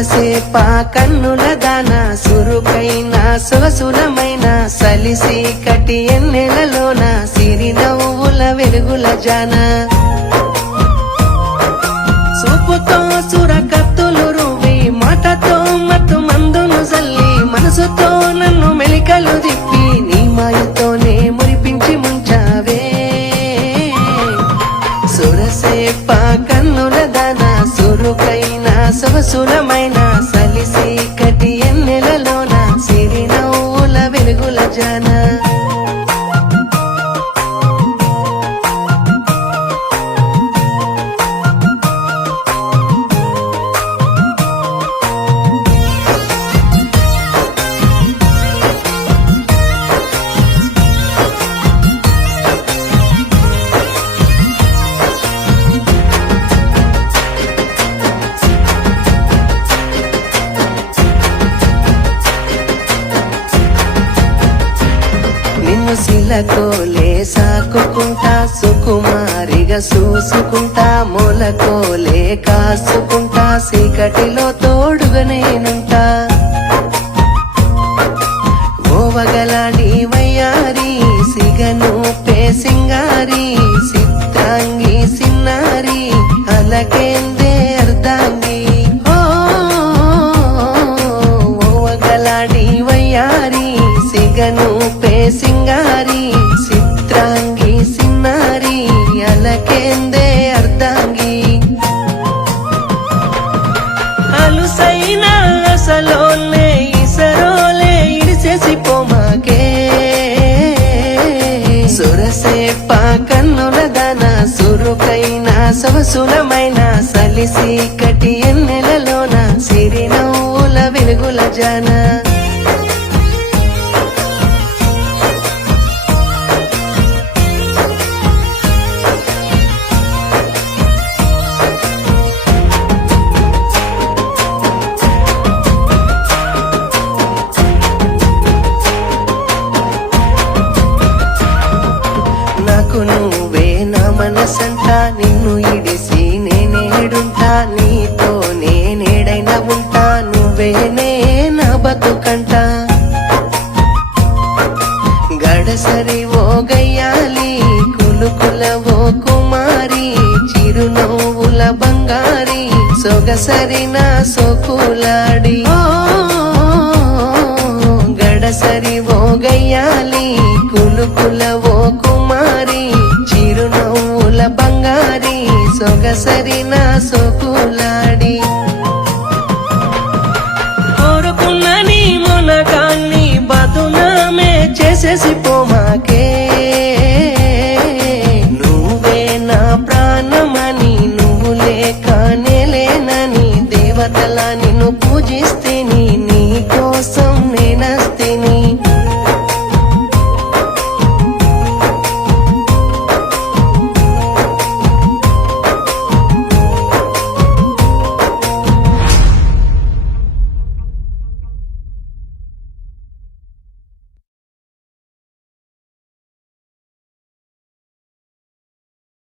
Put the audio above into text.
సొరసేప కన్నుల దాన సురుకైన సొగసులమైన సలిసి కటి ఎన్నెలలోన సిరి నవ్వుల వెలుగుల జాన సూపుతో సుర కత్తులు రువి మాటతో మత్తు మందును జల్లి మనసుతో నన్ను మెలికలు తిప్పి నీ మాయతోనే మురిపించి ముంచావే సొరసేప కన్నుల దాన సురుకైన సొగసులమైన సలిసి కటి ఎన్నెలలోన సిరి నవ్వుల వెలుగుల జాన నిన్ను శిలకోలే సాకుకుంటా సుకుమారిగా చూసుకుంటా మూలకోలే కాసుకుంటా చీకటిలో తోడుగా నేనుంటా ఓవగలాడి వయ్యారి సిగను పే సింగారి చిత్రాంగి సిన్నారి అలకేందే అర్ధాంగి ఓవగలాడి వయ్యారి సిగను పే సింగారి చిత్రాంగి సిన్నారి అలకేందే అర్ధాంగి అలుసైన అసలోనే ఇసరోలే ఇడిసేసి పోమాకే సొరసేప కన్నుల దాన సురుకైన సొగసులమైన సలిసి కటి ఎన్నెలలోన సిరి నవ్వుల వెలుగుల జాన నాకు నువ్వే నా మనసంట నిన్ను ఇడిసి నేనేడుంటా నీతో నేనేడైనా ఉంటా నువ్వేనే నా బతుకంట గడసరి ఓ గయ్యాలి కులుకుల ఓ కుమారి చిరునవ్వుల బంగారి సొగసరి నా సోకులాడి గడసరి ఓ గయ్యాలి కులుకుల ఓ కుమారి చిరునవ్వుల బంగారి సొగసరి నా సోకులాడి కోరుకున్న నీ మునకాన్ని బతునామే చేసేసి పోమాకే నువ్వే నా ప్రాణమని నువ్వు లేకనే లేనని దేవతలా నిన్ను పూజిస్తే నీ